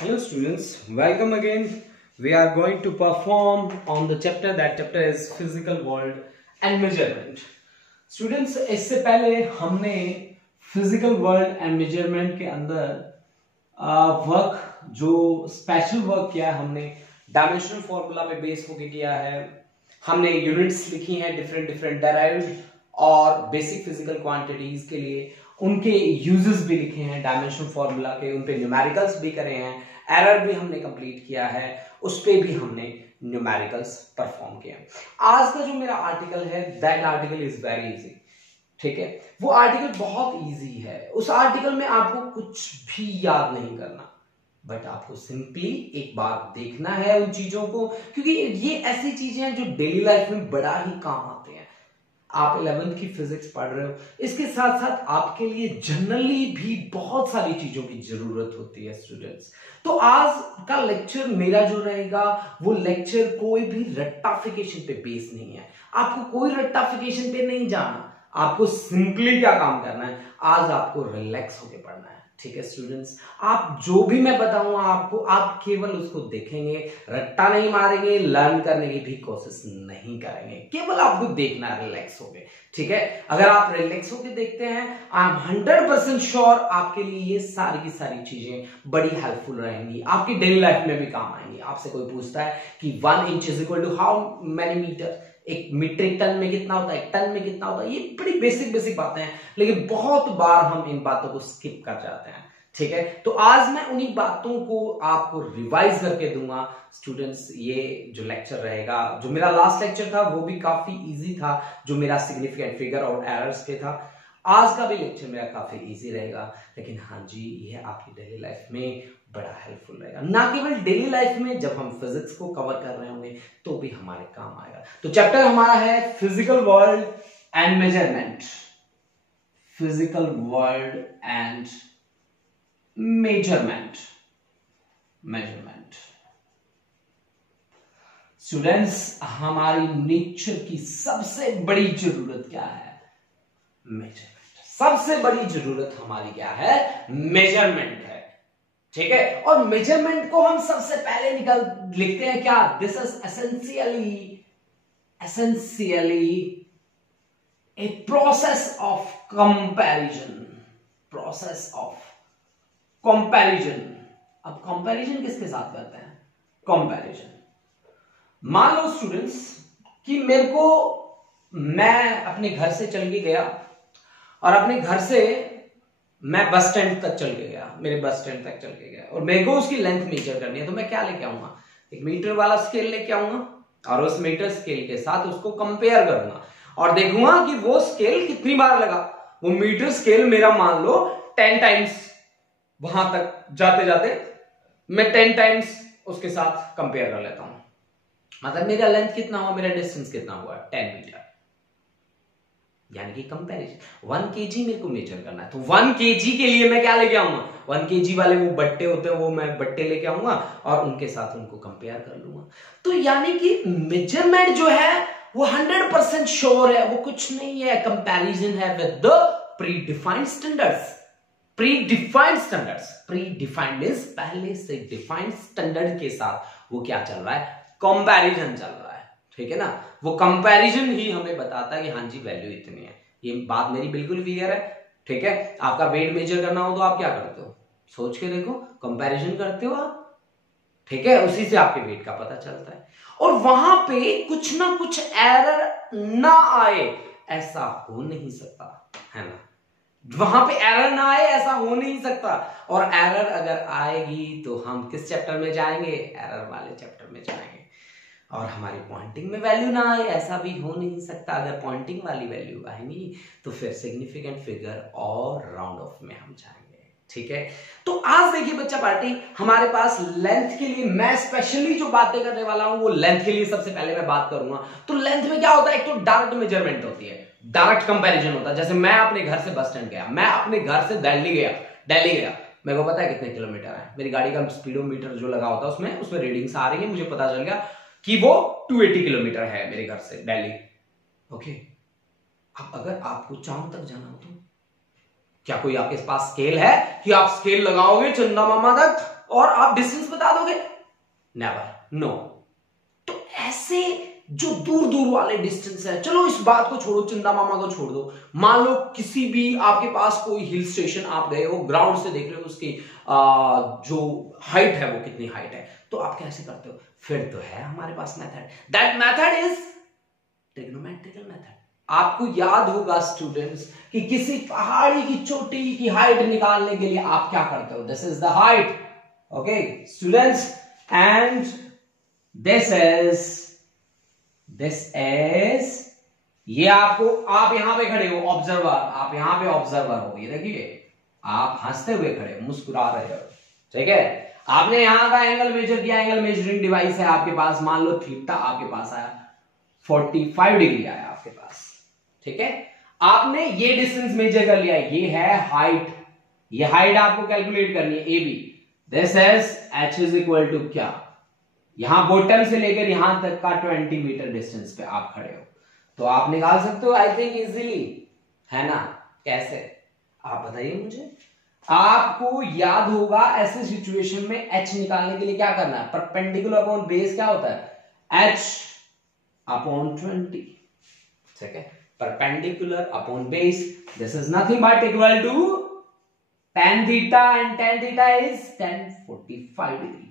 Hello students, welcome again. We are going to perform on the chapter. That chapter is physical world and measurement. Students, इससे पहले हमने physical world and measurement के अंदर work जो special work किया है हमने डायमेंशनल फॉर्मूला पे बेस होके किया है। हमने यूनिट्स लिखी हैं डिफरेंट डेराइव्ड और बेसिक फिजिकल क्वांटिटीज के लिए उनके यूजेस भी लिखे हैं डायमेंशनल फॉर्मूला के, उन पे न्यूमेरिकल्स भी करे हैं, एरर भी हमने कंप्लीट किया है, उस पे भी हमने न्यूमेरिकल्स परफॉर्म किया। आज का जो मेरा आर्टिकल है that article is very easy, ठीक है। वो आर्टिकल बहुत इजी है। उस आर्टिकल में आपको कुछ भी याद नहीं करना, बट आपको सिंपली एक बार देखना है उन चीजों को, क्योंकि ये ऐसी चीजें हैं जो डेली लाइफ में बड़ा ही काम आते हैं। आप 11th की फिजिक्स पढ़ रहे हो, इसके साथ साथ आपके लिए जनरली भी बहुत सारी चीजों की जरूरत होती है स्टूडेंट्स। तो आज का लेक्चर मेरा जो रहेगा वो लेक्चर कोई भी रट्टाफिकेशन पे बेस नहीं है। आपको कोई रट्टाफिकेशन पे नहीं जाना, आपको सिंपली क्या काम करना है, आज आपको रिलैक्स होके पढ़ना है, ठीक है स्टूडेंट्स। आप जो भी मैं बताऊंगा आपको, आप केवल उसको देखेंगे, रट्टा नहीं मारेंगे, लर्न करने की भी कोशिश नहीं करेंगे, केवल आपको देखना है रिलैक्स होके, ठीक है। अगर आप रिलैक्स होके देखते हैं, आई एम 100% श्योर आपके लिए ये सारी की सारी चीजें बड़ी हेल्पफुल रहेंगी, आपकी डेली लाइफ में भी काम आएंगी। आपसे कोई पूछता है कि 1 inch is equal to how many metre, एक मीट्रिक टन में कितना होता है, एक टन में कितना होता है, ये बड़ी बेसिक बातें हैं, लेकिन बहुत बार हम इन बातों को स्किप कर जाते हैं, ठीक है। तो आज मैं उन्हीं बातों को आपको रिवाइज करके दूंगा स्टूडेंट्स। ये जो लेक्चर रहेगा, जो मेरा लास्ट लेक्चर था वो भी काफी इजी था, जो मेरा सिग्निफिकेंट फिगर और एरर्स पे था। आज का भी लेक्चर मेरा काफी इजी रहेगा, लेकिन हाँ जी, ये आपकी डेली लाइफ में बड़ा हेल्पफुल रहेगा, ना केवल डेली लाइफ में, जब हम फिजिक्स को कवर कर रहे होंगे तो भी हमारे काम आएगा। तो चैप्टर हमारा है physical world and measurement. Physical world and measurement. Students, हमारी नेचर की सबसे बड़ी जरूरत क्या है? मेजरमेंट। सबसे बड़ी जरूरत हमारी क्या है? मेजरमेंट है, ठीक है। और मेजरमेंट को हम सबसे पहले लिखते हैं क्या? This is essentially a process of comparison. Process of comparison. अब कंपैरिजन किसके साथ करते हैं? कंपैरिजन। मान लो स्टूडेंट्स कि मैं अपने घर से चल के गया और अपने घर से मैं बस स्टैंड तक चल के गया, मेरे बस स्टैंड तक चल के गया, और मेरे को उसकी लेंथ मेजर करनी है। तो मैं क्या लेके आऊंगा? एक मीटर वाला स्केल लेके आऊंगा और उस मीटर स्केल के साथ उसको कंपेयर करूंगा और देखूंगा कि वो स्केल कितनी बार लगा। वो मीटर स्केल मेरा मान लो 10 टाइम्स वहां तक जाते जाते मैं 10 टाइम्स उसके साथ कंपेयर कर लेता हूं। मतलब मेरा लेंथ कितना हुआ, मेरा डिस्टेंस कितना हुआ? 10 मीटर। यानी कि कंपैरिजन। 1 kg मेरे को मेजर करना है, तो 1 kg के लिए मैं क्या लेके आऊंगा? 1 kg वाले वो बट्टे होते हैं, वो मैं बट्टे लेके आऊंगा और उनके साथ उनको कंपेयर कर लूंगा। तो यानी कि मेजरमेंट जो है वो 100% श्योर है, वो कुछ नहीं है, कंपैरिजन है with the pre defined standards. Pre defined is पहले से डिफाइंड स्टैंडर्ड के साथ वो क्या चल रहा है? कंपैरिजन चल रहा है, ठीक है ना। वो कंपैरिजन ही हमें बताता है कि हाँ जी वैल्यू इतनी है। ये बात मेरी बिल्कुल क्लियर है, ठीक है। आपका वेट मेजर करना हो तो आप क्या करते हो? सोच के देखो, कंपैरिजन करते हो आप, ठीक है। उसी से आपके वेट का पता चलता है, और वहां पे कुछ ना कुछ एरर ना आए ऐसा हो नहीं सकता, है ना। वहां पे एरर ना आए ऐसा हो नहीं सकता, और एरर अगर आएगी तो हम किस चैप्टर में जाएंगे? एरर वाले चैप्टर में जाएंगे। और हमारी पॉइंटिंग में वैल्यू ना आए ऐसा भी हो नहीं सकता। अगर पॉइंटिंग वाली वैल्यू आएंगी तो फिर सिग्निफिकेंट फिगर और राउंड ऑफ में हम जाएंगे, ठीक है। तो आज देखिए बच्चा पार्टी, हमारे पास लेंथ के लिए मैं स्पेशली जो बातें करने वाला हूं वो लेंथ के लिए सबसे पहले मैं बात करूंगा। तो लेंथ में क्या होता है? एक तो डायरेक्ट मेजरमेंट होती है, डायरेक्ट कंपैरिजन होता है। जैसे मैं अपने घर से बस स्टैंड गया, मैं अपने घर से दिल्ली गया, मेरे को पता है कितने किलोमीटर है। मेरी गाड़ी का स्पीडोमीटर जो लगा होता है उसमें रीडिंग्स आ रही है, मुझे पता चल गया कि वो 280 किलोमीटर है मेरे घर से दिल्ली, ओके। अब अगर आपको चांद तक जाना हो तो क्या कोई आपके पास स्केल है कि आप स्केल लगाओगे चंदा मामा तक और आप डिस्टेंस बता दोगे? Never, no. तो ऐसे जो दूर दूर वाले डिस्टेंस है, चलो इस बात को छोड़ो, चंदा मामा को छोड़ दो, मान लो किसी भी आपके पास कोई हिल स्टेशन आप गए हो, ग्राउंड से देख रहे हो उसकी जो हाइट है वो कितनी हाइट है, तो आप कैसे करते हो? फिर तो है हमारे पास method, that method is trigonometrical method. आपको याद होगा स्टूडेंट्स कि किसी पहाड़ी की चोटी की हाइट निकालने के लिए आप क्या करते हो? This is the height, okay students, and this is ये आपको, आप यहां पे खड़े हो ऑब्जर्वर, आप यहां पे ऑब्जर्वर हो, ये देखिए आप हंसते हुए खड़े हो, मुस्कुरा रहे हो, ठीक है। आपने यहां का एंगल मेजर किया, एंगल मेजरिंग डिवाइस है आपके पास, मान लो थीटा आपके पास आया 45 डिग्री आया आपके पास, ठीक है। आपने ये डिस्टेंस मेजर कर लिया, ये है हाइट, ये हाइट आपको कैलकुलेट करनी है, A B. This is H is equal to क्या, यहां बॉटम से लेकर यहां तक का 20 मीटर डिस्टेंस पे आप खड़े हो, तो आप निकाल सकते हो आई थिंक इजीली, है ना। कैसे, आप बताइए मुझे। आपको याद होगा ऐसे सिचुएशन में एच निकालने के लिए क्या करना है? परपेंडिकुलर अपॉन बेस क्या होता है? एच अपॉन 20, ठीक है। Perpendicular upon base, this is nothing but equal to tan theta, and tan theta is tan 45 degree.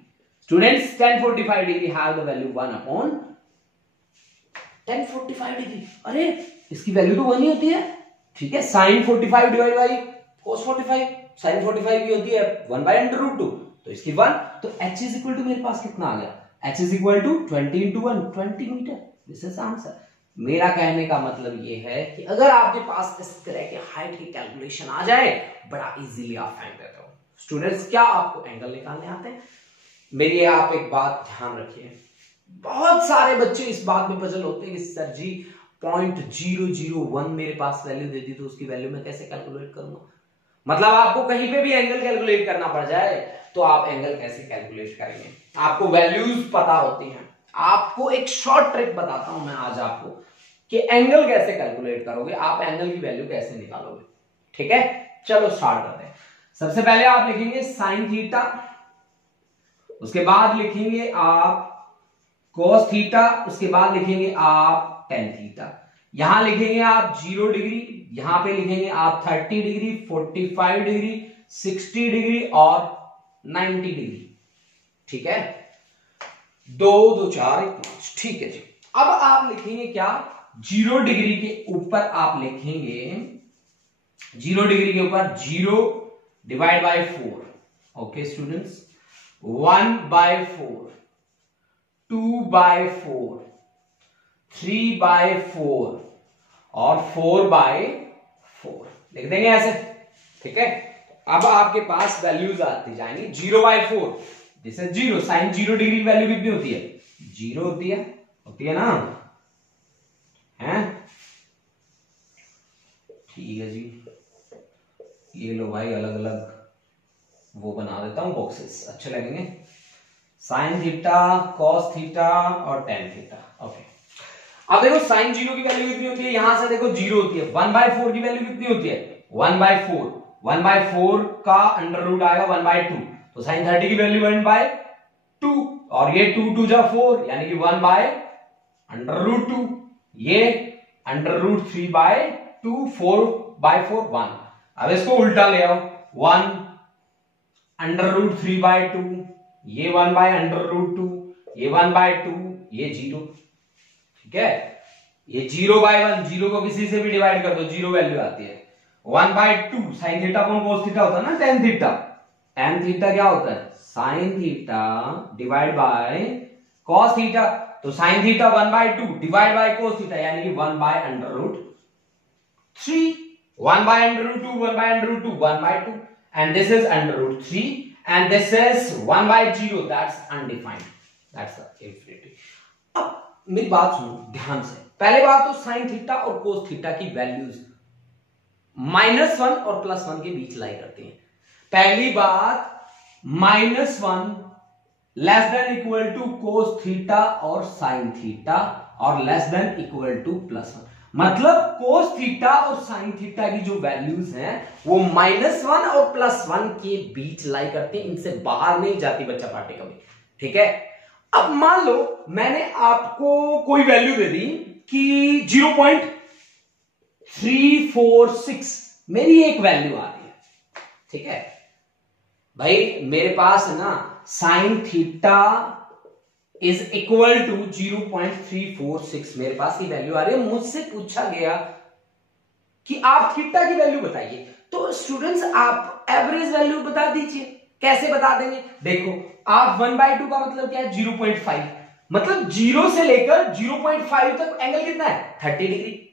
Students, tan 45 degree have the value 1 upon tan 45 degree. अरे इसकी value तो 1 ही होती है, ठीक है। sin 45 divide by cos 45, sin 45 की होती है 1 बाई अंडर रूट 2, तो इसकी 1, तो h इज इक्वल टू मेरे पास कितना आ गया? h is equal to 20 into 1, 20 metre. This is answer. मेरा कहने का मतलब ये है कि अगर आपके पास इस तरह के हाइट की कैलकुलेशन आ जाए, बड़ा इजीली आप फाइंड कर रहे हो। स्टूडेंट्स, क्या आपको एंगल निकालने आते हैं? मेरी आप एक बात ध्यान रखिए, बहुत सारे बच्चे इस बात में पजल होते हैं कि सर जी 0.001 मेरे पास वैल्यू दे दी, तो उसकी वैल्यू मैं कैसे कैलकुलेट करूंगा? मतलब आपको कहीं पे भी एंगल कैलकुलेट करना पड़ जाए तो आप एंगल कैसे कैलकुलेट करेंगे? आपको वैल्यूज पता होती हैं। आपको एक शॉर्ट ट्रिक बताता हूं मैं आज आपको कि एंगल कैसे कैलकुलेट करोगे, आप एंगल की वैल्यू कैसे निकालोगे, ठीक है। चलो स्टार्ट करते हैं। सबसे पहले आप लिखेंगे साइन थीटा, उसके बाद लिखेंगे आप कोस थीटा, उसके बाद लिखेंगे आप टेन थीटा। यहां लिखेंगे आप 0 डिग्री, यहां पे लिखेंगे आप 30 डिग्री, 45 डिग्री, 60 डिग्री और 90 डिग्री, ठीक है। 2 2 4 1 5, ठीक है जी। अब आप लिखेंगे क्या? 0 डिग्री के ऊपर आप लिखेंगे, 0 डिग्री के ऊपर 0 divide by 4, okay students, 1 by 4, 2 by 4, 3 by 4 और 4 बाय 4 लिख देंगे ऐसे, ठीक है। अब आपके पास वैल्यूज आती जाएंगी। 0 by 4, this is 0, sine 0 degree value कितनी होती है? 0 होती है ना, हैं? ठीक है जी, ये लो भाई, अलग अलग वो बना देता हूं बॉक्सेस, अच्छे लगेंगे। साइन थीटा, कॉस थीटा और टेन थीटा, ओके। अब देखो साइन 0 की वैल्यू कितनी होती है? यहां से देखो 0 होती है। 1 बाय 4 की वैल्यू कितनी होती है? 1 बाय 4, 1 बाय 4 का अंडर रूट आएगा 1 बाय 2, तो साइन 30 की वैल्यू 1 बाय 2, और ये 2 2 जा 4, यानी कि 1 बाय अंडर रूट 2, ये अंडर रूट 3 बाय 2, 4 बाय 4 1। अब इसको उल्टा ले आओ, 1 अंडर रूट 3 बाय 2, ये 1 बाय अंडर रूट 2, ये 1 बाय 2, ये 0, ठीक है। ये 0 बाय 1, 0 को किसी से भी डिवाइड कर दो, 0 वैल्यू आती है। 1 by 2 sine theta upon cos theta होता है ना, टेन थीटा। टेन थीटा क्या होता है? Sine theta divide by cos theta, तो sine theta 1 by 2 divide by cos theta, यानी कि 1 by under root 3, 1 by under root 2, 1 by under root 2, 1 by 2, and this is under root 3, and this is 1 by 0, that's undefined, that's the infinity. अब मेरी बात सुनो ध्यान से। पहले बात तो साइन थीटा और कोस थीटा की वैल्यूज -1 और +1 के बीच लाई करती हैं। पहली बात, -1 less than equal to cos theta और साइन थीटा, और लेस देन इक्वल टू +1। मतलब कोस थीटा और साइन थीटा की जो वैल्यूज हैं वो -1 और +1 के बीच लाई करते हैं, इनसे बाहर नहीं जाती बच्चा पार्टी कभी। ठीक है, अब मान लो मैंने आपको कोई वैल्यू दे दी कि 0.346 मेरी एक वैल्यू आ रही है। ठीक है भाई, मेरे पास है ना sine theta is equal to 0.346 मेरे पास ये वैल्यू आ रही है। मुझसे पूछा गया कि आप थीटा की वैल्यू बताइए, तो स्टूडेंट्स आप एवरेज वैल्यू बता दीजिए। कैसे बता देंगे? देखो, आप 1/2 का मतलब क्या है? 0.5, मतलब 0 से लेकर 0.5 तक एंगल कितना है? 30 डिग्री।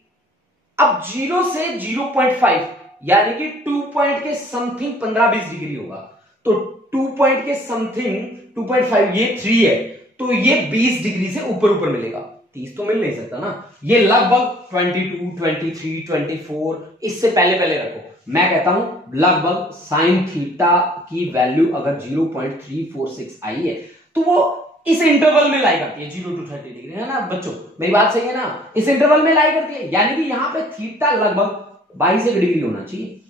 अब 0 से 0.5 यानी कि 2 पॉइंट के समथिंग 15-20 डिग्री होगा, तो 2 पॉइंट के समथिंग 2.5 ये 3 है, तो ये 20 डिग्री से ऊपर ऊपर मिलेगा। 30 तो मिल नहीं सकता ना, ये लगभग 22, 23, 24 इससे पहले पहले रखो। मैं कहता हूं लगभग साइन थीटा की वैल्यू अगर 0.346 आई है तो वो इस इंटरवल में लाई करती है, 0 to 30 डिग्री, है ना बच्चों? मेरी बात सही है ना? इस इंटरवल में लाई करती है, यानी कि यहां पे थीटा लगभग 22 डिग्री होना चाहिए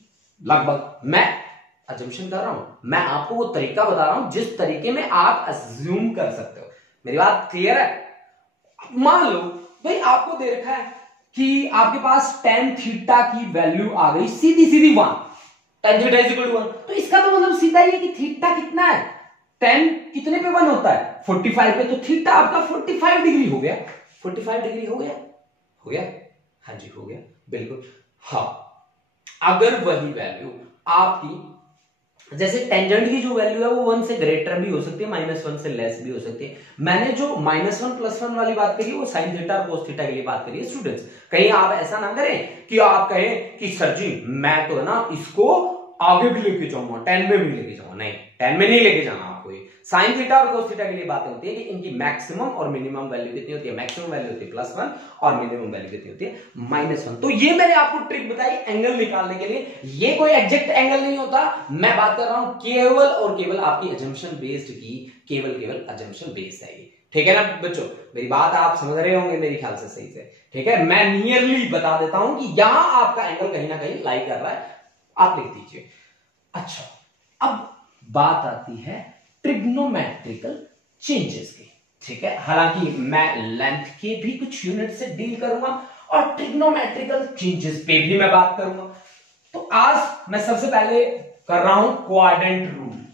लगभग। मैं अजम्पशन कर रहा हूं, मैं आपको वो तरीका बता रहा हूं जिस तरीके में आप अज्यूम कर सकते हो। मेरी बात क्लियर है? मान लो भाई आपको दे रखा है कि आपके पास tan थीटा की वैल्यू आ गई सीधी सीधी 1, tan theta is equal to 1, तो इसका तो मतलब सीधा ही है कि थीटा कितना है? tan कितने पे 1 होता है? 45 पे, तो थीटा आपका 45 डिग्री हो गया। 45 डिग्री हो गया? हो गया? हाँ जी हो गया, बिल्कुल। हाँ, अगर वही वैल्यू आपकी, जैसे टेंजेंट की जो वैल्यू है वो 1 से ग्रेटर भी हो सकती है, -1 से लेस भी हो सकती है। मैंने जो -1 +1 वाली बात करी है वो साइन थीटा और कोस थीटा के लिए बात करी है स्टूडेंट्स। कहीं आप ऐसा ना करें कि आप कहें कि सर जी मैं तो है ना इसको आगे भी लेके जाऊंगा, 10 में भी लेके जाऊंगा। नहीं, 10 में नहीं लेके जाना आपको। साइन थीटा और कोस थीटा के लिए बातें होती है कि इनकी मैक्सिमम और मिनिमम वैल्यू कितनी होती है? मैक्सिमम वैल्यू होती है +1 और मिनिमम वैल्यू कितनी होती है? -1। तो ये मैंने आपको ट्रिक बताई एंगल निकालने के लिए। ये कोई एग्जैक्ट एंगल नहीं होता, मैं बात कर रहा हूं केवल और केवल आपकी अजम्पशन बेस्ड की, केवल अजम्पशन बेस्ड है ये। ठीक है ना बच्चों? मेरी बात आप समझ रहे होंगे मेरे ख्याल से सही से। ठीक है, मैं नियरली बता देता हूं कि यहां आपका एंगल कहीं ना कहीं लाई कर रहा है, आप लिख दीजिए। अच्छा, अब बात आती है ट्रिग्नोमेट्रिकल चेंजेस की। ठीक है, हालांकि मैं लेंथ के भी कुछ यूनिट से डील करूंगा और ट्रिग्नोमेट्रिकल चेंजेस पे भी मैं बात करूंगा। तो आज मैं सबसे पहले कर रहा हूं क्वाड्रेंट रूल।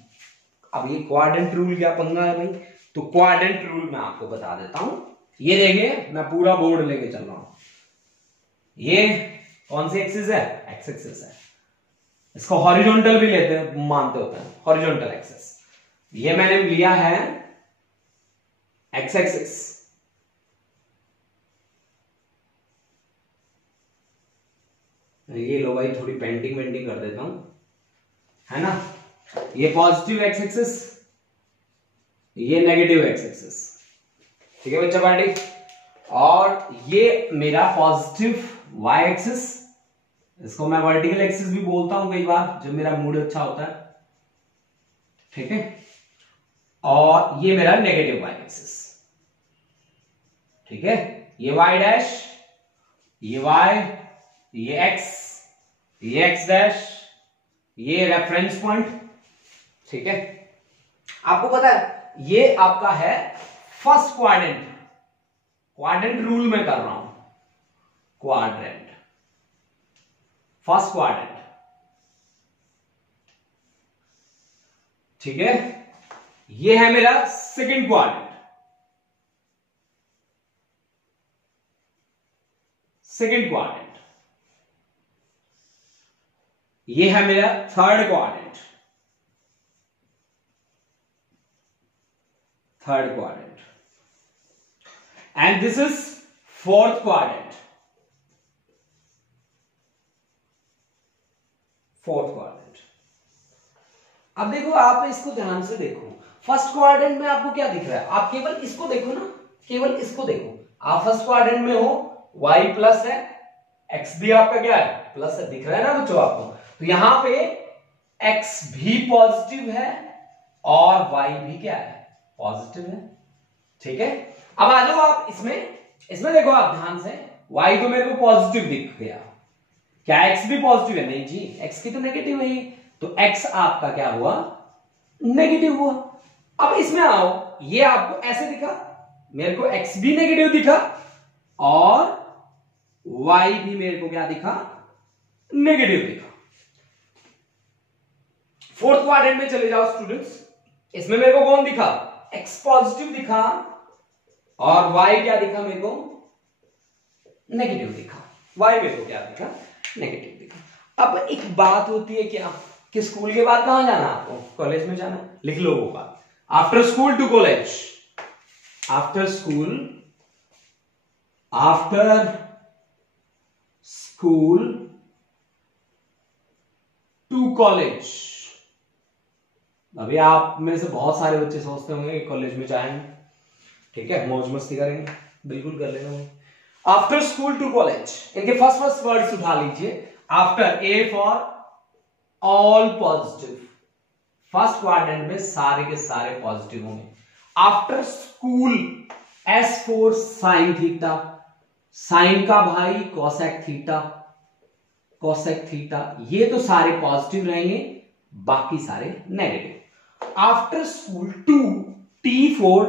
अब ये क्वाड्रेंट रूल क्या पंगा है भाई? तो क्वाड्रेंट रूल मैं आपको बता देता हूं। ये देखिए, मैं पूरा बोर्ड लेके चल रहा हूं। ये कौन सी एक्सिस है? एक्स एक्सिस है। इसको हॉरिजॉन्टल भी लेते हैं, मानते होते हैं, हॉरिजॉन्टल एक्सिस। ये मैंने लिया है एक्स एक्सिस, ये लो भाई, थोड़ी पेंटिंग वेंटिंग कर देता हूं, है ना? ये पॉजिटिव एक्स एक्सिस, ये नेगेटिव एक्स एक्सिस। ठीक है बच्चा पार्टी? और ये मेरा पॉजिटिव वाई एक्सिस, इसको मैं वर्टिकल एक्सिस भी बोलता हूं कई बार जब मेरा मूड अच्छा होता है। ठीक है, और ये मेरा नेगेटिव वाई एक्सिस। ठीक है, ये वाई डैश, ये वाई, ये एक्स डैश, ये रेफरेंस पॉइंट। ठीक है, आपको पता है ये आपका है फर्स्ट क्वाड्रेंट। क्वाड्रेंट रूल में कर रहा हूं, क्वाड्रेंट, फर्स्ट क्वाड्रेंट। ठीक है, ये है मेरा सेकंड क्वाड्रेंट, सेकंड क्वाड्रेंट। ये है मेरा third quadrant, third quadrant, and this is fourth quadrant, fourth quadrant. अब देखो, आप इसको ध्यान से देखो, फर्स्ट क्वाड्रेंट में आपको क्या दिख रहा है? आप केवल इसको देखो ना, केवल इसको देखो। आप फर्स्ट क्वाड्रेंट में हो, y प्लस है, x भी आपका क्या है? प्लस है। दिख रहा है ना बच्चों आपको? तो यहां पे x भी पॉजिटिव है और y भी क्या है? पॉजिटिव है। ठीक है, अब आ जाओ आप इसमें देखो आप ध्यान से, y तो मेरे को पॉजिटिव दिख गया, क्या x भी पॉजिटिव है? नहीं जी, x की तो नेगेटिव है, तो x आपका क्या हुआ? नेगेटिव हुआ। अब इसमें आओ, ये आपको ऐसे दिखा, मेरे को x भी नेगेटिव दिखा और y भी मेरे को क्या दिखा? नेगेटिव दिखा। फोर्थ क्वाड्रेंट में चले जाओ स्टूडेंट्स, इसमें मेरे को कौन दिखा? x पॉजिटिव दिखा और y क्या दिखा मेरे को? नेगेटिव दिखा। y मेरे को क्या दिखा? नेगेटिव दिखा। अब एक बात होती है क्या कि स्कूल के बाद कहां जाना आपको? कॉलेज में जाना। लिख लो वो बात, after school to college, after school to college. अभी आप में से बहुत सारे बच्चे सोचते होंगे कि कॉलेज में जाएंगे, ठीक है, मौज मस्ती करेंगे, बिल्कुल कर लेना। आफ्टर स्कूल टू कॉलेज, इनके फर्स्ट वर्ड्स उठा लीजिए। After, A for all positive, first quadrant में सारे के सारे पॉजिटिव होंगे। After school, S for sine theta, sine का भाई कोसेक थीटा, कोसेक थीटा, ये तो सारे पॉजिटिव रहेंगे, बाकी सारे negative. After school to, T for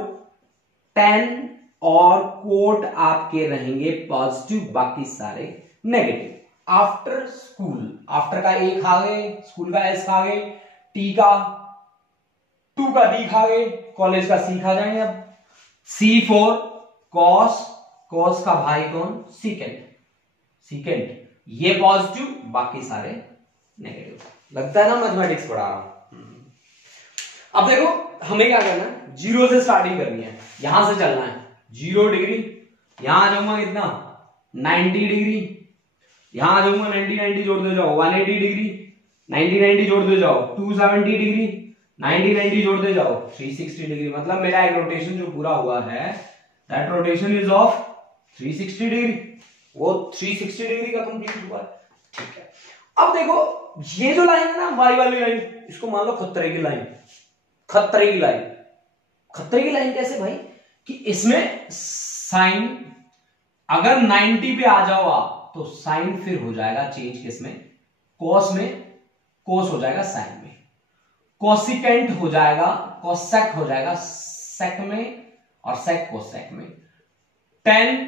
tan और कोट आपके रहेंगे पॉजिटिव, बाकी सारे नेगेटिव। आफ्टर स्कूल, आफ्टर का ए खा गए, स्कूल का एस खा गए, टी का टू का डी खा गए, कॉलेज का सी खा जाएंगे। अब सी फॉर कॉस, कॉस का भाई कौन? सीकेंड, सीकेंड, ये पॉजिटिव, बाकी सारे नेगेटिव। लगता है ना मैथमेटिक्स पढ़ा रहा हूं। अब देखो हमें क्या करना है, जीरो से स्टार्टिंग करनी है, यहां से चलना है 0 डिग्री, यहां आ जाऊंगा कितना? 90 डिग्री, यहां आ जाऊंगा 90 जोड़ दे जाओ 180 डिग्री, 90 जोड़ दे जाओ 270 डिग्री, 90 जोड़ दे जाओ 360 डिग्री। मतलब मेरा एक रोटेशन जो पूरा हुआ है, that rotation is of 360 degree, वो 360 डिग्री का कंप्लीट हुआ है, ठीक है। अब देखो ये जो लाइन है ना, वाई वाली लाइन, इसको मान लो खतरे की लाइन, खतरे की लाइन। खतरे की लाइन कैसे भाई? कि इसमें साइन अगर 90 पे आ जाओ आप, तो साइन फिर हो जाएगा चेंज किसमें? कॉस में, कॉस हो जाएगा साइन में, कोसिकेंट हो जाएगा, कोसेक हो जाएगा सेक में, और सेक कोसेक में, टेन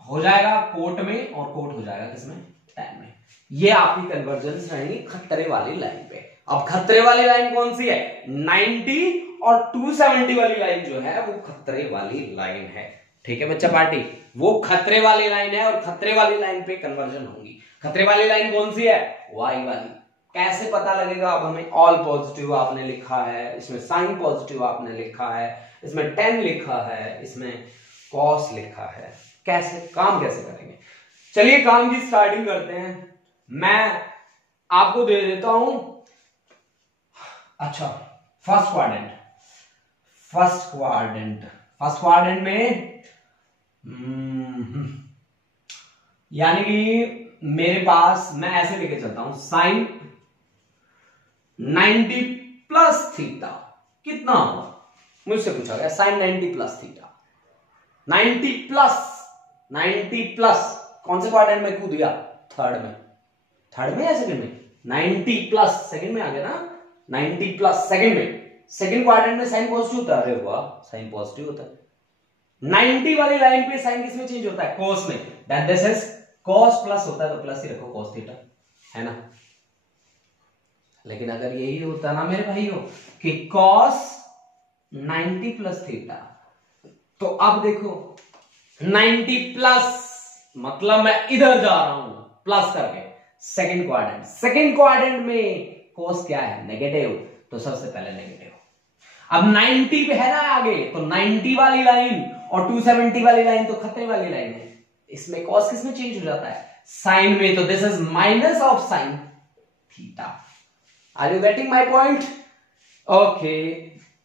हो जाएगा कोट में, और कोट हो जाएगा किसमें? टेन में। ये आपकी कन्वर्जेंस रहेगी खतरे वाली लाइन पे। अब खतरे वाली लाइन कौन सी है? 90 और 270 वाली लाइन जो है वो खतरे वाली लाइन है, ठीक है बच्चा पार्टी, वो खतरे वाली लाइन है और खतरे वाली लाइन पे कन्वर्जन होगी। खतरे वाली लाइन कौन सी है? वाई वाली। कैसे पता लगेगा? अब हमें ऑल पॉजिटिव आपने लिखा है, इसमें साइन पॉजिटिव आपने लिखा है, इसमें 10 लिखा है, इसमें कॉस लिखा है। कैसे काम कैसे करेंगे? चलिए काम की स्टार्टिंग करते हैं। मैं आपको दे देता हूं, अच्छा first quadrant, first quadrant, first quadrant में यानी कि मेरे पास, मैं ऐसे लेके चलता हूं, साइन 90 प्लस थीटा कितना होगा? मुझसे पूछा गया sine 90 plus theta, 90 plus, 90 plus कौन से क्वाड्रेंट में कूद गया? थर्ड में, थर्ड में या सेकंड में? 90 प्लस सेकंड में आ गया ना, 90 प्लस सेकंड में, सेकंड क्वाड्रेंट में साइन पॉजिटिव होता है। अरे वाह, साइन पॉजिटिव होता है। 90 वाली लाइन पे साइन किसमें चेंज होता है? कॉस में। That this is cos plus होता है तो प्लस ही रखो, कॉस थीटा, है ना। लेकिन अगर यही होता ना मेरे भाइयों कि कॉस 90 प्लस थीटा, तो अब देखो 90 प्लस मतलब मैं इधर जा रहा हूं प्लस करके, सेकंड क्वाड्रेंट, सेकंड क्वाड्रेंट में कॉस क्या है? नेगेटिव, तो सबसे पहले नेगेटिव। अब 90 पे है ना आगे, तो 90 वाली लाइन और 270 वाली लाइन तो खतरे वाली लाइन है, इसमें कॉस किसमें चेंज हो जाता है? साइन में, तो this is minus of sine theta. Are you getting my point? Okay,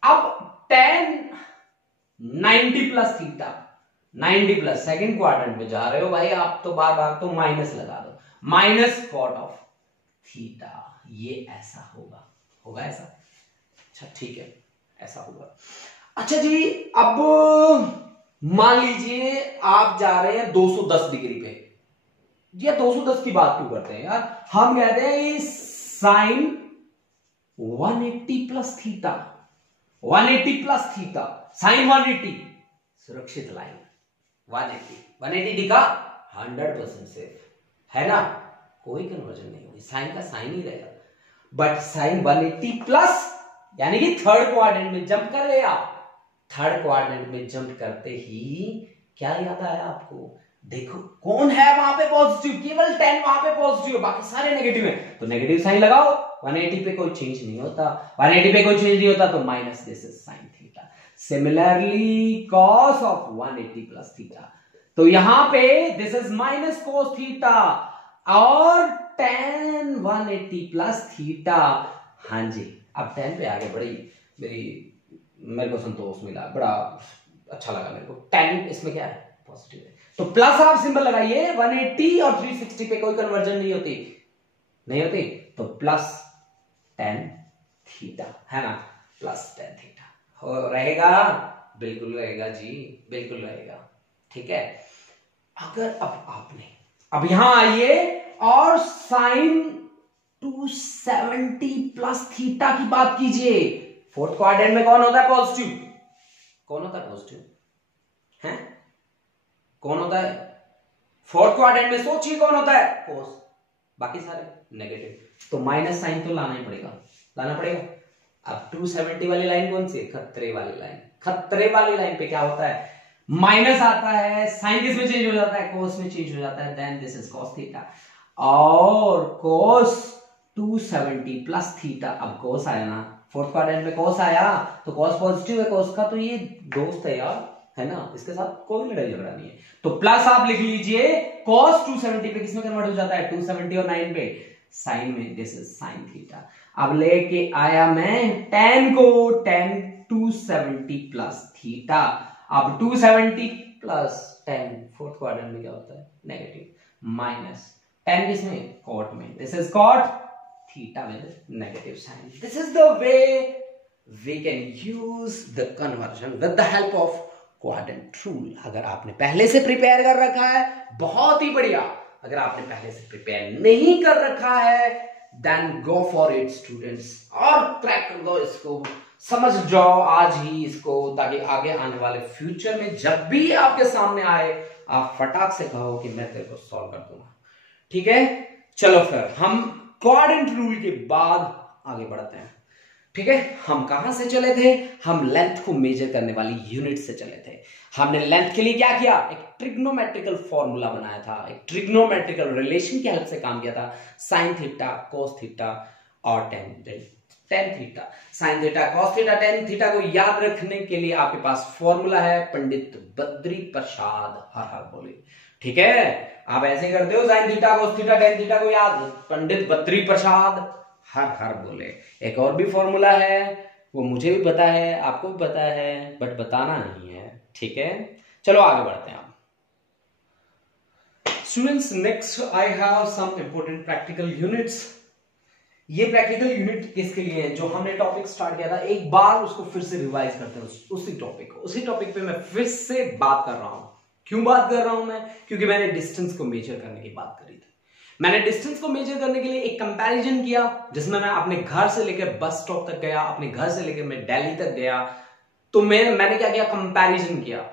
अब 10 90 plus theta, 90 plus second quadrant में जा रहे हो भाई आप, तो बार बार तो माइनस लगा दो, माइनस कॉट ऑफ थीटा। ये ऐसा होगा, होगा ऐसा? अच्छा ठीक है, ऐसा होगा। अच्छा जी, अब मान लीजिए आप जा रहे हैं 210 डिग्री पे, ये 210 की बात क्यों करते हैं यार, हम कहते हैं ये sine 180 plus theta, 180 plus theta, sine 180, सुरक्षित लाइन 180 दिखा 100% सेफ है ना, कोई कन्वर्जन नहीं होगी, साइन का साइन ही रहेगा। बट साइन 180 प्लस यानी कि थर्ड क्वाड्रेंट में जंप कर रहे आप, थर्ड क्वाड्रेंट में जंप करते ही क्या याद आया आपको, देखो कौन है वहां पे पॉजिटिव, केवल 10 वहां पे पॉजिटिव है, बाकी सारे नेगेटिव है, तो नेगेटिव साइन लगाओ। 180 पे कोई चेंज नहीं होता, 180 पे कोई चेंज नहीं होता तो minus this is sine theta. Similarly cos of 180 plus theta, तो यहां पे this is minus cos theta और tan 180 प्लस थीटा। हाँ जी, अब 10 पे आगे बढ़ी, मेरे को संतोष मिला, बड़ा अच्छा लगा मेरे को। 10 इसमें क्या है, पॉजिटिव है, तो प्लस आप सिंबल लगाइए। 180 और 360 पे कोई कन्वर्जन नहीं होती, तो प्लस 10 थीटा है ना, प्लस 10 थीटा हो रहेगा, बिल्कुल रहेगा जी, बिल्कुल रहेगा। ठीक है, अगर अब आपने अब यहां आइए और साइन 270 प्लस थीटा की बात कीजिए। फोर्थ क्वाड्रेंट में कौन होता है पॉजिटिव, कौन होता है पॉजिटिव है, कौन होता है फोर्थ क्वाड्रेंट में, सोचिए कौन होता है, कोस, बाकी सारे नेगेटिव, तो माइनस साइन तो लाना ही पड़ेगा, लाना पड़ेगा। अब 270 वाली लाइन कौन सी है, खतरे वाली लाइन, खतरे वाली लाइन पे क्या होता है, माइनस आता है, साइन किस में चेंज हो जाता है, कोस में चेंज हो जाता है, then this is cos theta, और कोस 270 प्लस थीटा, अब कोस आया ना, फोर्थ क्वाड्रेंट में कोस आया तो कोस पॉजिटिव है कोस का, तो ये दोस्त है यार, है ना, इसके साथ कोई लड़ाई झगड़ा नहीं है, तो प्लस आप लिख लीजिए। कोस 270 पे किसमें कन्वर्ट हो जाता है, 270 और 9 पे साइन में, दिस इज साइन थीटा। अब लेके आया मैं tan को, tan 270 प्लस थीटा, अब 270 प्लस 10 फोर्थ क्वाड्रेंट में क्या होता है, नेगेटिव, माइनस 10 किसमें, कॉट में, this is cot theta with negative sign. This is the way we can use the conversion with the help of quadrant rule. अगर आपने पहले से प्रिपेयर कर रखा है बहुत ही बढ़िया, अगर आपने पहले से प्रिपेयर नहीं कर रखा है then go for it students, और क्रैक कर दो इसको, समझ जाओ आज ही इसको, ताकि आगे आने वाले फ्यूचर में जब भी आपके सामने आए आप फटाक से कहो कि मैं तेरे को सॉल्व कर दूंगा। ठीक है, चलो फिर हम क्वाड्रेंट रूल के बाद आगे बढ़ते हैं। ठीक है, हम कहां से चले थे, हम लेंथ को मेजर करने वाली यूनिट से चले थे। हमने लेंथ के लिए क्या किया, एक ट्रिग्नोमेट्रिकल फॉर्मूला बनाया था, एक ट्रिग्नोमेट्रिकल रिलेशन की हेल्प से काम किया था, साइन थीटा कोस थीटा और tan theta. Sine theta cos theta tan theta को याद रखने के लिए आपके पास फॉर्मूला है, पंडित बद्री प्रसाद हर हर बोले। ठीक है, आप ऐसे करते हो, sine theta cos theta tan theta को याद, पंडित बद्री प्रसाद हर हर बोले। एक और भी फॉर्मूला है, वो मुझे भी पता है, आपको भी पता है, बट बताना नहीं है। ठीक है, चलो आगे बढ़ते हैं। Students, next I have some important practical units. ये प्रैक्टिकल यूनिट किसके लिए है, जो हमने टॉपिक स्टार्ट किया था, एक बार उसको फिर से रिवाइज करते हैं, उसी टॉपिक पे मैं फिर से बात कर रहा हूं। क्यों बात कर रहा हूं मैं, क्योंकि मैंने डिस्टेंस को मेजर करने की बात करी थी। मैंने डिस्टेंस को मेजर करने के लिए एक कंपैरिजन किया, जिसमें मैं अपने घर से लेकर बस स्टॉप तक गया, अपने घर से लेकर मैं दिल्ली तक गया, तो मैंने क्या किया, कंपैरिजन किया,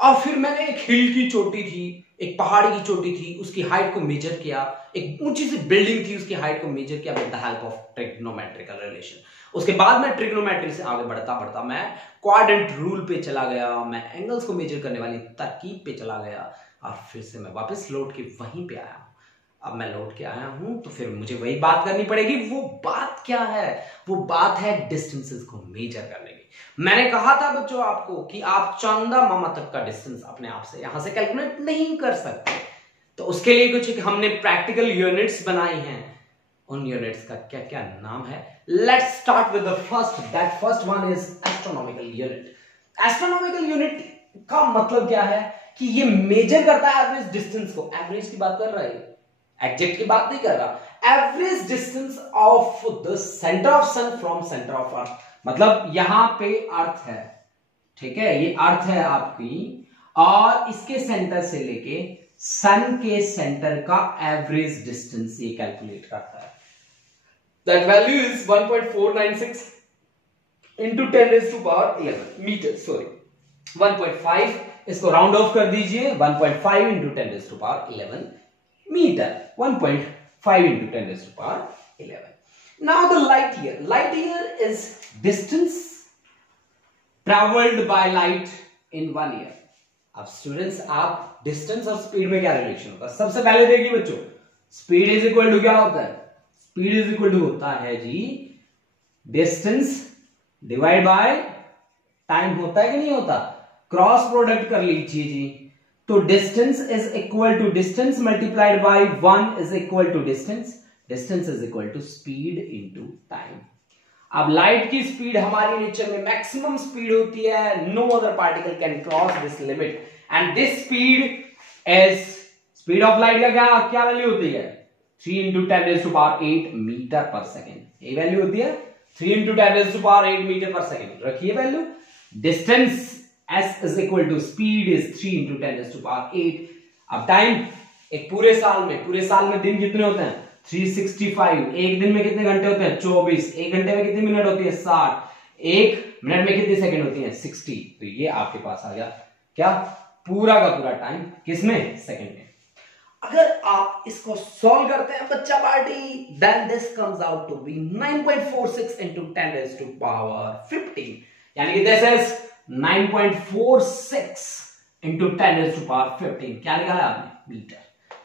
और फिर मैंने एक हिल की चोटी थी, एक पहाड़ी की चोटी थी, उसकी हाइट को मेजर किया, एक ऊंची सी बिल्डिंग थी, उसकी हाइट को मेजर किया with the help of trigonometrical relation. उसके बाद मैं ट्रिग्नोमेट्री से आगे बढ़ता बढ़ता मैं क्वाड्रेंट रूल पे चला गया, मैं एंगल्स को मेजर करने वाली तरकीब पे चला गया, और फिर से मैं वापस लौट के वहीं पे आया। अब मैं लौट के आया हूं तो फिर मुझे वही बात करनी पड़ेगी। वो बात क्या है, वो बात है डिस्टेंसेस को मेजर करने की। मैंने कहा था बच्चों आपको कि आप चंदा मामा तक का डिस्टेंस अपने आप से यहां से कैलकुलेट नहीं कर सकते, तो उसके लिए कुछ हमने प्रैक्टिकल यूनिट्स बनाई हैं। उन यूनिट्स का क्या क्या नाम है, let's start with the first, that first one is astronomical unit. Astronomical unit का मतलब क्या है कि ये मेजर करता है एवरेज डिस्टेंस को। एवरेज की बात कर रहा है, एग्जैक्ट की बात नहीं कर रहा। Average distance of the centre of sun from centre of earth, मतलब यहां पे अर्थ है, ठीक है, ये अर्थ है आपकी, और इसके सेंटर से लेके सन के सेंटर का एवरेज डिस्टेंस ये कैलकुलेट करता है। That value is 1.496 into 10⁻11 metre, sorry 1.5, इसको राउंड ऑफ कर दीजिए, 1.5 into 10⁻11 metre, 1.5 into 10⁻11। Now the light year is distance travelled by light in 1 year. अब स्टूडेंट्स, आप डिस्टेंस और स्पीड में क्या रिलेशन होता है? सबसे पहले देखिए बच्चों, स्पीड इज इक्वल टू क्या होता है? स्पीड इज इक्वल टू होता है जी डिस्टेंस डिवाइड बाय टाइम, होता है कि नहीं होता? क्रॉस प्रोडक्ट कर लीजिए जी, तो distance is equal to distance multiplied by 1 is equal to distance, distance is equal to speed into time. अब लाइट की स्पीड हमारी नेचर में मैक्सिमम स्पीड होती है, no other particle can cross this limit, and this speed is, speed of light का क्या value होती है? 3 इंटू 10⁸ मीटर पर सेकेंड। ये वैल्यू होती है 3 इंटू 10⁸ मीटर पर सेकेंड। रखिए value. Distance s is equal to speed is 3 into 10⁸। अब time, एक पूरे साल में दिन कितने होते हैं? 365। एक दिन में कितने घंटे होते हैं? 24। एक घंटे में कितनी मिनट होती है? 60। एक मिनट में कितनी सेकंड होती है? 60। तो ये आपके पास आ गया क्या? पूरा का पूरा टाइम किसमें? सेकंड में। अगर आप इसको सॉल्व करते हैं बच्चा party, then this comes out to be 9.46 into 10⁻15, यानी कि दिस इज 9.46 इंटू 10⁻15। क्या निकाला आपने? Metre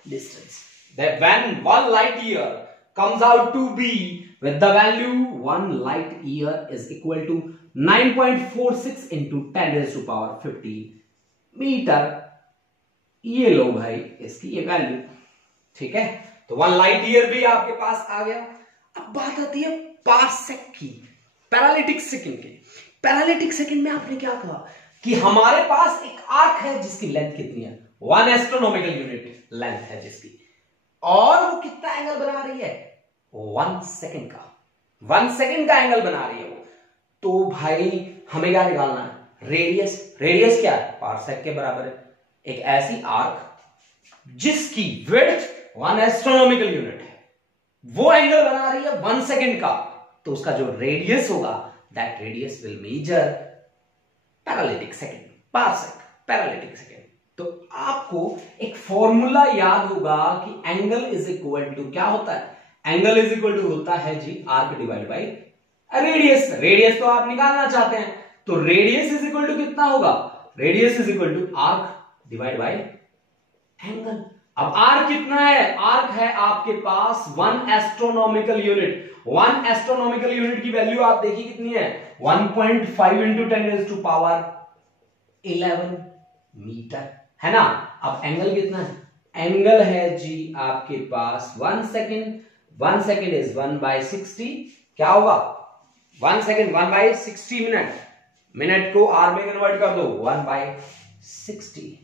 distance. That when 1 light year comes out to be with the value 1 light year is equal to 9.46 into 10⁻15 metre. ये लो भाई इसकी ये वैल्यू, ठीक है? तो 1 लाइट ईयर भी आपके पास आ गया। अब बात आती है पार्सेक की, पैरालिटिक सेकंड की। पैरालिटिक सेकंड में आपने क्या कहा कि हमारे पास एक आर्क है जिसकी लेंथ कितनी है? 1 एस्ट्रोनॉमिकल यूनिट लेंथ है जिसकी, और वो कितना एंगल बना रही है? 1 सेकंड का, 1 सेकंड का एंगल बना रही है वो। तो भाई हमें क्या निकालना है? रेडियस। रेडियस क्या है? पार्सेक के बराबर है। एक ऐसी आर्क जिसकी विड्थ 1 एस्ट्रोनॉमिकल यूनिट है, वो एंगल बना रही है 1 सेकंड का, तो उसका जो रेडियस होगा, that radius will measure paralytic second, parsec, paralytic second. तो आपको एक फॉर्मूला याद होगा कि एंगल इज इक्वल टू क्या होता है? एंगल इज इक्वल टू होता है जी arc divide by radius. Radius तो आप निकालना चाहते हैं, तो रेडियस इज इक्वल टू कितना होगा? Radius is equal to arc divide by angle. अब आर्क कितना है? आर्क है आपके पास 1 एस्ट्रोनॉमिकल यूनिट। 1 एस्ट्रोनॉमिकल यूनिट की वैल्यू आप देखिए कितनी है? 1.5 इंटू 10⁻11 मीटर, है ना? अब एंगल कितना है? एंगल है जी आपके पास 1 सेकेंड। 1 second is 1/60। क्या होगा? 1 सेकेंड 1/60 मिनट। मिनट को आर में कन्वर्ट कर दो, 1/60,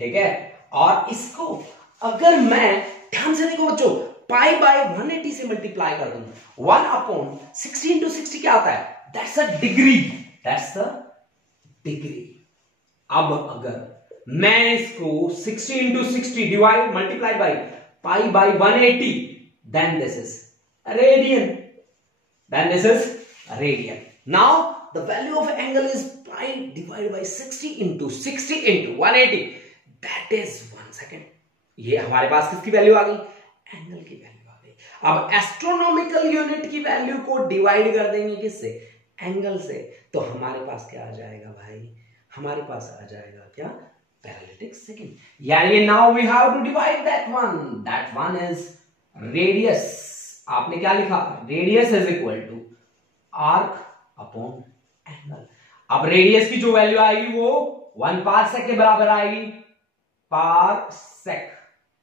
ठीक है? और इसको अगर मैं ध्यान से देखो बच्चों, π/180 से मल्टीप्लाई कर दूं, 1/60 इंटू 60 क्या आता है? That's a degree, that's a degree. अब अगर मैं इसको 60 into 60 divide multiply by π/180, then this is radian, then this is radian. Now the value of angle is π divide by 60 into 180, that is 1 second. ये हमारे पास किसकी वैल्यू आ गई? Angle की वैल्यू आ गई। अब एस्ट्रोनॉमिकल यूनिट की वैल्यू को डिवाइड कर देंगे किससे? एंगल से। तो हमारे पास क्या आ जाएगा भाई? हमारे पास आ जाएगा क्या? Parallactic second. यानी now we have to divide that one is radius. आपने क्या लिखा? Radius is equal to arc upon angle. अब रेडियस की जो वैल्यू आएगी वो 1 पार्सेक के बराबर आएगी। पार्सेक,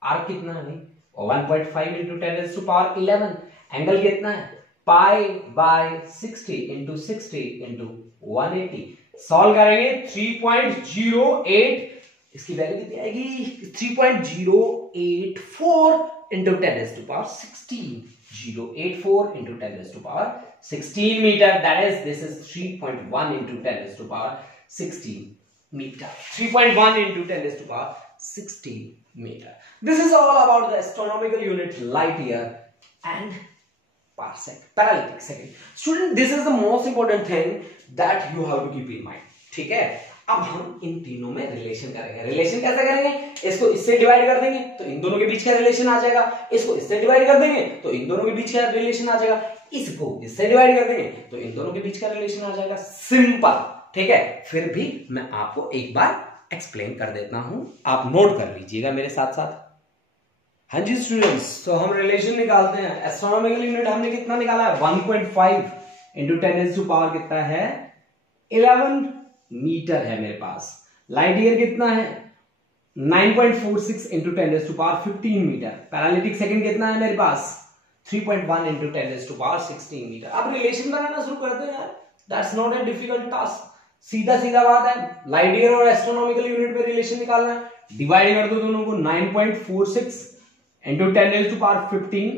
आर्क कितना है भाई? 1.5 इंटू 10⁻11। एंगल कितना है? π/60 इंटू 60 इंटू 180। सॉल्व करेंगे 3.08, इसकी वैल्यू कितनी आएगी? 3.084 into 10⁻16, 084 into 10⁻16 metre, that is this is 3.1 into 10⁻16 meter. 3.1 into 10 raised to power 16 meter. This is all about the astronomical unit light year and parsec, parallelic second. Student, this is the most important thing that you have to keep in mind. ठीक है, अब हम इन तीनों में relation करेंगे. Relation कैसे करेंगे? इसको इससे डिवाइड कर देंगे तो इन दोनों के बीच का रिलेशन आ जाएगा. इसको इससे डिवाइड कर देंगे तो इन दोनों के बीच का रिलेशन आ जाएगा. इसको इससे डिवाइड कर देंगे तो इन दोनों के बीच का रिलेशन आ जाएगा. सिंपल. ठीक है, फिर भी मैं आपको एक बार एक्सप्लेन कर देता हूं, आप नोट कर लीजिएगा मेरे साथ साथ. हाँ जी स्टूडेंट्स, तो हम रिलेशन निकालते हैं. एस्ट्रोनॉमिकल यूनिट हमने कितना निकाला है? 1.5 इंटू 10 रेज़ टू पावर कितना है? 11 मीटर है मेरे पास. लाइट ईयर कितना है? 9.46 into 10 raise to power 15 metre. Parallactic second कितना है मेरे पास? 3.1 into 10 raise to power 16 metre. अब रिलेशन बनाना शुरू करते हैं यार. That's not a difficult task. सीधा सीधा बात है. लाइट ईयर और एस्ट्रोनॉमिकल यूनिट में रिलेशन निकालना है. डिवाइड कर दो दोनों को. 9.46 into 10 raise to power 15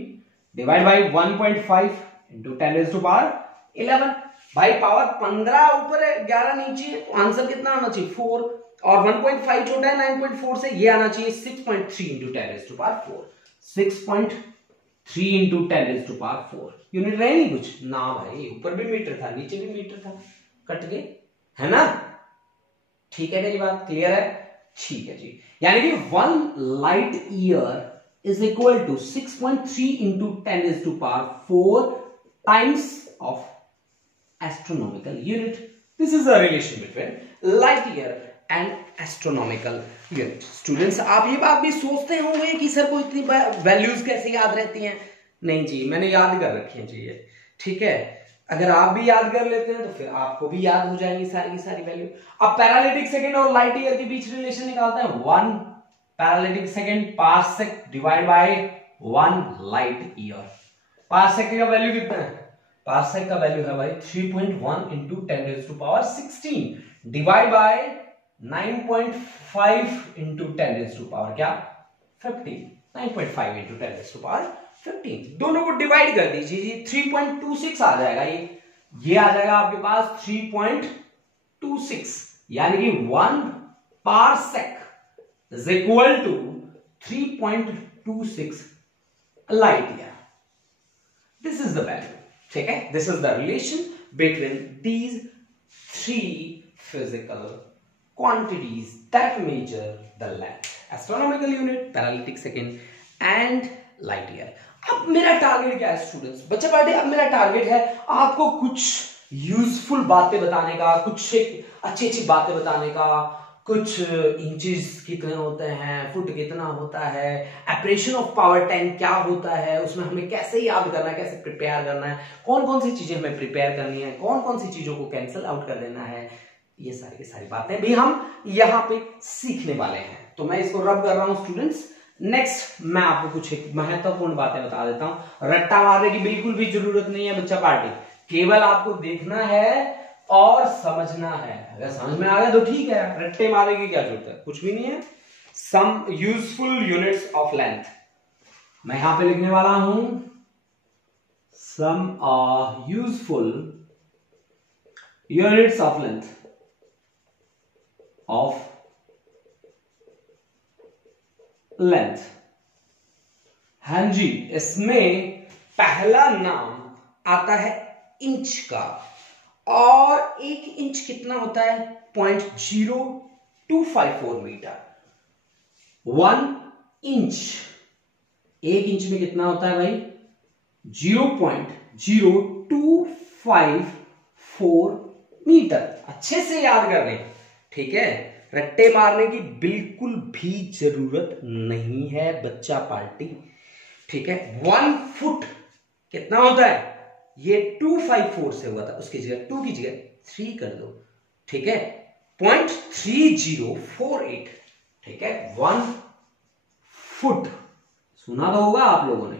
divide by 1.5 into 10 raise to power 11. भाई पावर 15 ऊपर है, 11 नीचे, तो आंसर कितना आना चाहिए? 4. और 1.5 छोटा है 9.4 से, ये आना चाहिए 6.3 into 10 raise to power 4. 6.3 into 10 raise to power 4. Unit रहे नहीं कुछ ना भाई. ऊपर भी मीटर था, नीचे भी मीटर था, कट गए, है ना? ठीक है, मेरी बात क्लियर है? ठीक है जी. यानी कि 1 light year is equal to 6.3 into 10 raised to power 4 times of astronomical unit. This is the relation between light year and astronomical unit. Students, आप ये बात भी सोचते होंगे कि सर को इतनी वैल्यूज कैसे याद रहती हैं? नहीं जी, मैंने याद कर रखी है जी ये. ठीक है, अगर आप भी याद कर लेते हैं तो फिर आपको भी याद हो जाएंगी सारी की सारी वैल्यू. अब पैरालिटिक सेकंड और लाइट ईयर के बीच रिलेशन निकालते हैं. 1 parallactic second parsec divide by 1 light year. Parsec का वैल्यू कितना है? पार्सेक का वैल्यू है भाई 3.1 into 10 raise to power 16 divide by 9.5 into 10 raise to power क्या? 15. 9.5 इंटू 10 रेज़ टू पावर 15. दोनों को डिवाइड कर दीजिए जी. 3.26 आ जाएगा. ये आ जाएगा आपके पास 3.26, यानी कि 1 parsec is equal to 3.26 light year. This is the value. ठीक है, this is the relation between these 3 physical quantities that measure the length: astronomical unit, parallaxic second, and light year. अब मेरा टारगेट क्या है स्टूडेंट्स? बच्चा party, अब मेरा target है आपको कुछ यूजफुल बातें बताने का, कुछ अच्छी अच्छी बातें बताने का, कुछ इंचेस कितने होते हैं, फुट कितना होता है, एपरेशन ऑफ पावर 10 क्या होता है, उसमें हमें कैसे याद करना है, कैसे प्रिपेयर करना है, कौन कौन सी चीजें हमें प्रिपेयर करनी है, कौन कौन सी चीजों को कैंसिल आउट कर देना है. ये सारी की सारी बातें भी हम यहाँ पे सीखने वाले हैं. तो मैं इसको रब कर रहा हूँ स्टूडेंट्स. नेक्स्ट मैं आपको कुछ महत्वपूर्ण बातें बता देता हूँ. रट्टा मारने की बिल्कुल भी जरूरत नहीं है बच्चा पार्टी. केवल आपको देखना है और समझना है. अगर समझ में आ गया तो ठीक है, रट्टे मारने की क्या जरूरत है? कुछ भी नहीं है. Some useful units of length मैं यहां पे लिखने वाला हूं. Some useful units of length हाँ जी, इसमें पहला नाम आता है इंच का. और 1 इंच कितना होता है? 0.0254 मीटर. 1 इंच, 1 इंच में कितना होता है भाई? 0.0254 मीटर. अच्छे से याद कर लें. ठीक है, रट्टे मारने की बिल्कुल भी जरूरत नहीं है बच्चा पार्टी. ठीक है, 1 फुट कितना होता है? ये 254 से हुआ था, उसकी जगह 2 की जगह 3 कर दो. ठीक है, 0.3048. ठीक है, 1 फुट सुना तो होगा आप लोगों ने.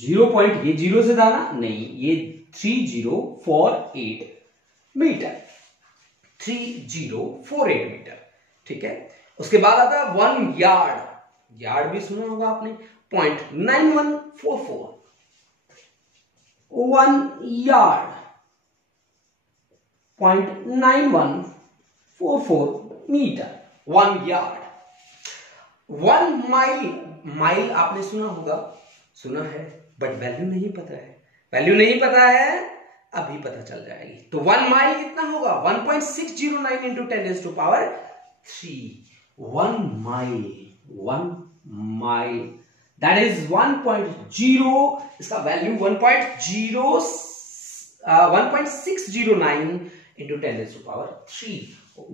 0. ये 0 से था ना? नहीं, ये 3048 मीटर. 3048 मीटर. ठीक है, उसके बाद आता है 1 यार्ड. यार्ड भी सुना होगा आपने. 0.9144. 1 yard 0.9144 metre, 1 yard. 1 mile, mile आपने सुना होगा, सुना है, बट वैल्यू नहीं पता है, वैल्यू नहीं पता है, अभी पता चल जाएगी। तो 1 माइल कितना होगा, 1.609 into 10⁻3। 1 mile, 1 mile that is 1.0, इसका वैल्यू 1.609 इंटू 10⁻3।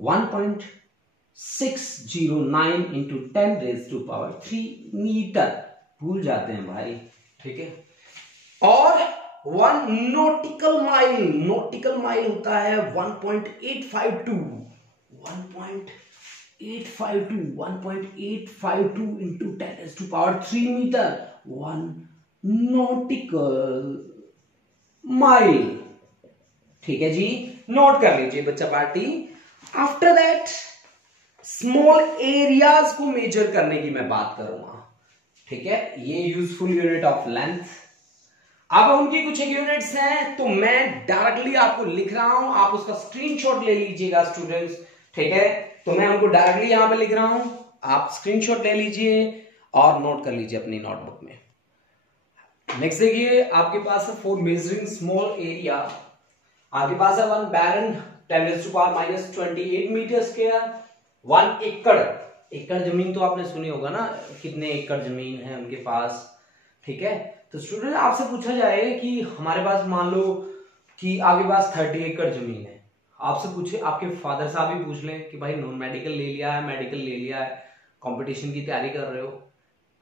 1.609 इंटू 10⁻3 मीटर, भूल जाते हैं भाई, ठीक है। और 1 नॉटिकल माइल, नॉटिकल माइल होता है 1.852, 1.852 इंटू 10⁻3 मीटर, 1 नॉटिकल माइल, ठीक है जी, नोट कर लीजिए बच्चा party. After that small areas को मेजर करने की मैं बात करूंगा, ठीक है। ये यूजफुल यूनिट ऑफ लेंथ, अब उनकी कुछ यूनिट्स हैं, तो मैं डायरेक्टली आपको लिख रहा हूं, आप उसका स्क्रीनशॉट ले लीजिएगा स्टूडेंट्स, ठीक है। तो मैं उनको डायरेक्टली यहां पे लिख रहा हूं, आप स्क्रीनशॉट ले लीजिए और नोट कर लीजिए अपनी नोटबुक में। नेक्स्ट देखिए, आपके पास है फॉर मेजरिंग स्मॉल एरिया, आपके पास है 1 बैरन 10⁻⁻28 मीटर स्क्वायर, 1 एकड़, एकड़ जमीन तो आपने सुनी होगा ना, कितने एकड़ जमीन है उनके पास, ठीक है। तो स्टूडेंट आपसे पूछा जाए कि हमारे पास मान लो कि आपके पास 30 एकड़ जमीन है, आपसे पूछे, आपके फादर साहब भी पूछ लें कि भाई नॉन मेडिकल ले लिया है, मेडिकल ले लिया है, कंपटीशन की तैयारी कर रहे हो,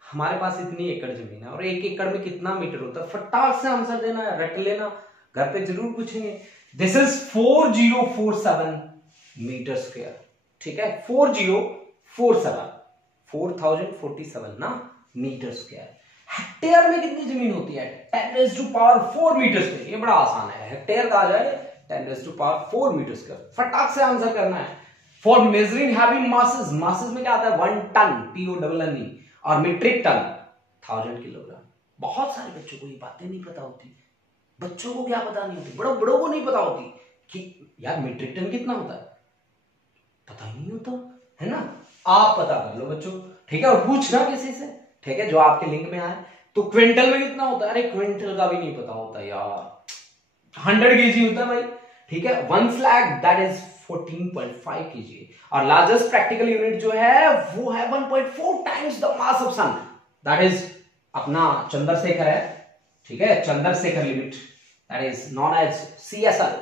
हमारे पास इतनी एकड़ जमीन है और 1 एकड़ में कितना मीटर होता है, फटाक से आंसर देना है, रट लेना, घर पे जरूर पूछेंगे। दिस इज 4047 मीटर स्क्वायर, ठीक है, 4047 ना मीटर स्क्वायर। हेक्टेयर में कितनी जमीन होती है, 10⁻4 मीटर स्क्वायर, ये बड़ा आसान है, हेक्टेयर कहा जाए 10⁻4 मीटर स्क्वायर, फटाक से आंसर करना है। For measuring heavy masses, masses में क्या आता है 1 टन, TONNE, और मीट्रिक टन 1000 किलोग्राम। बहुत सारे बच्चों को ये बातें नहीं पता होती, बच्चों को क्या पता नहीं होती, बड़ों को नहीं पता होती कि यार मीट्रिक टन कितना होता है, पता ही नहीं होता है ना। आप पता कर लो बच्चों, ठीक है, और पूछना किसी से, ठीक है, जो आपके लिंक में आए। तो क्विंटल में कितना होता है, अरे क्विंटल का भी नहीं पता होता यार, 100 kg होता है भाई, ठीक है। 1 slag दैट इज 14.5 kg, और लार्जेस्ट प्रैक्टिकल यूनिट जो है वो है 1.4 times the mass of sun, that is अपना चंद्रशेखर है, ठीक है, Chandrasekhar limit, that is known as CSL,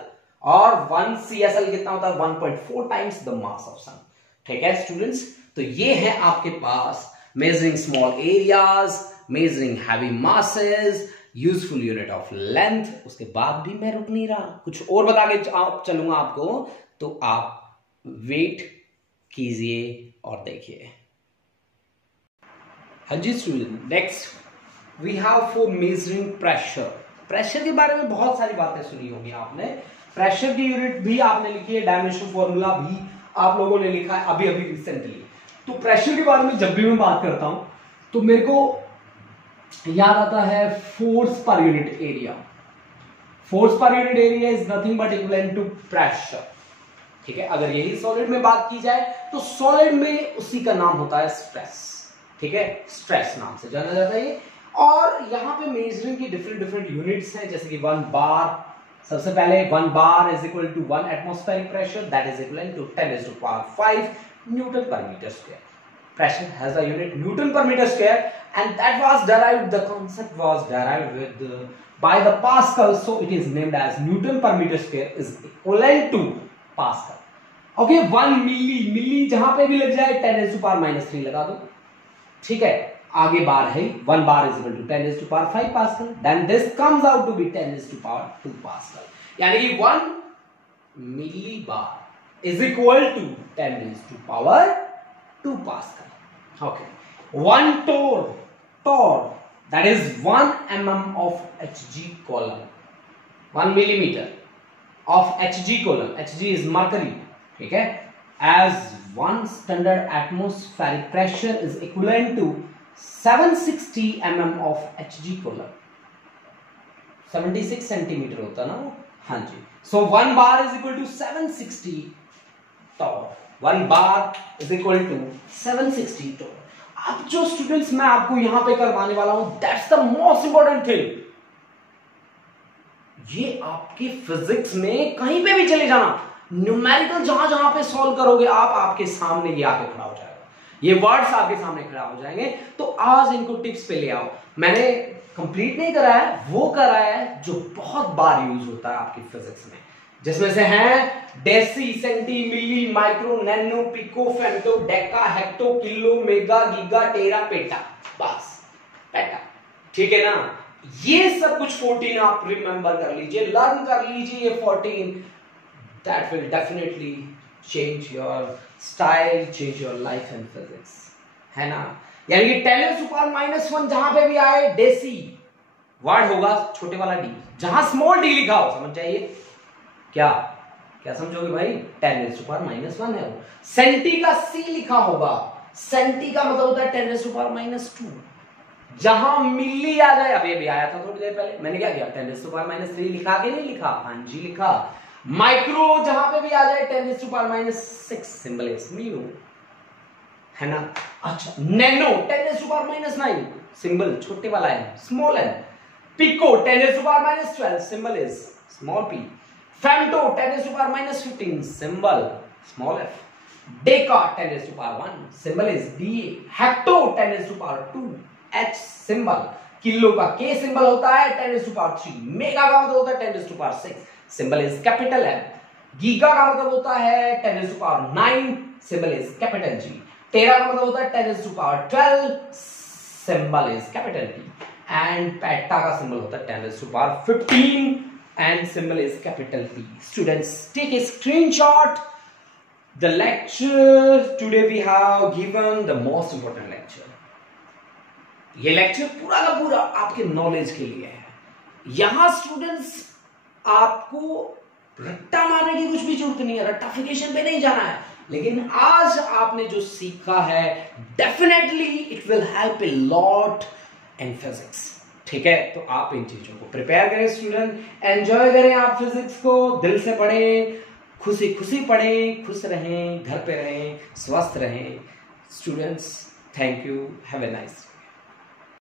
और 1 CSL कितना होता है 1.4 times the mass of sun, ठीक है स्टूडेंट्स। तो ये है आपके पास measuring small areas, measuring heavy masses, useful unit of length. उसके बाद भी मैं रुक नहीं रहा, कुछ और बता के चलूंगा आपको, तो आप वेट कीजिए और देखिए। हाँ जी student, next we have for measuring pressure. Pressure के बारे में बहुत सारी बातें सुनी होगी आपने, प्रेशर की यूनिट भी आपने लिखी है, डायमेंशन फॉर्मूला भी आप लोगों ने लिखा है अभी अभी रिसेंटली। तो प्रेशर के बारे में जब भी मैं बात करता हूं तो मेरे को याद आता है force per unit area. Force per unit area is nothing but equivalent to pressure, ठीक है। अगर यही सॉलिड में बात की जाए तो सॉलिड में उसी का नाम होता है स्ट्रेस, ठीक है, स्ट्रेस नाम से जाना जाता है। और यहां पे मेजरिंग की डिफरेंट यूनिट्स हैं, जैसे कि 1 बार, सबसे पहले 1 bar is equal to 1 atmospheric pressure, that is equal to 10⁻5 newton per metre square. Pressure has a unit Newton per meter square, and that was derived, the concept was derived with by the Pascal, so it is named as Newton per meter square is equivalent to Pascal. Okay, 1 मिली जहां पे भी लग जाए 10⁻³ लगा दो, ठीक है। आगे बार है, 1 bar is equal to 10⁻5 pascal, then this comes out to be 10⁻2 pascal, यानी कि 1 milli bar is equal to 10⁻2 pascal. Okay, 1 torr, that is 1 mm of Hg column, 1 millimeter of Hg column, Hg is mercury, ठीक है, as 1 standard atmospheric pressure is equivalent to 760 mm of Hg column, 76 centimetre होता ना वो, हाँ जी। So 1 bar is equal to 760 torr, 1 bar is equal to 760 torr. अब जो students मैं आपको यहां पे करवाने वाला हूं, that's the most important thing. ये आपके फिजिक्स में कहीं पे भी चले जाना, न्यूमेरिकल जहां जहां पे सॉल्व करोगे आप, आपके सामने ये आके खड़ा हो जाएगा, ये वर्ड्स आपके सामने खड़ा हो जाएंगे। तो आज इनको टिप्स पे ले आओ। मैंने कंप्लीट नहीं कराया, वो कराया है जो बहुत बार यूज होता है आपकी फिजिक्स में, जिसमें से हैं deci, centi, milli, micro, nano, pico, femto, deka, hecto, kilo, mega, giga, tera, peta, बस पेटा, ठीक है ना। ये सब कुछ 14 आप रिमेंबर कर लीजिए, लर्न कर लीजिए ये 14, that will definitely change your style, change your life and physics, है ना। यानी कि 10⁻⁻1 जहां पे भी आए डेसी वर्ड होगा छोटे वाला डी, जहां स्मॉल डी लिखा हो, समझ जाइए क्या क्या समझोगे भाई, 10⁻⁻1 है वो। सेंटी का सी लिखा होगा, सेंटी का मतलब होता है 10⁻²। जहां मिली आ जाए, अभी आया था थोड़ी देर पहले, मैंने क्या किया 10⁻³ लिखा के नहीं लिखा, हाँ जी लिखा। माइक्रो जहां पे भी आ जाए 10⁻�6, सिंबल इज म्यू, है ना। अच्छा, नैनो 10⁻�9, सिंबल छोटे वाला है, स्मॉल है। Pico 10⁻12, symbol is small P. Femto 10⁻15, symbol small F. Deca 10⁻1, symbol is D. Hecto 10⁻2, H symbol. Kilo का के सिंबल होता है 10⁻3। मेगा का मतलब होता है 10⁻6, symbol is capital M. Giga का मतलब होता है 10⁻9, symbol is capital G. Tera का मतलब होता है 10⁻12, symbol is capital T. And peta का सिंबल होता है 10⁻15 and symbol is capital P. Students take a screenshot the lecture. Today we have given the most important lecture. ये lecture पूरा का पूरा आपके नॉलेज के लिए है। यहां स्टूडेंट्स आपको रट्टा मारने की कुछ भी जरूरत नहीं है, रट्टाफिकेशन पे नहीं जाना है, लेकिन आज आपने जो सीखा है definitely it will help a lot in physics, ठीक है। तो आप इन चीजों को प्रिपेयर करें स्टूडेंट, एंजॉय करें आप फिजिक्स को, दिल से पढ़ें, खुशी खुशी पढ़ें, खुश रहें, घर पे रहें, स्वस्थ रहें students. Thank you, have a nice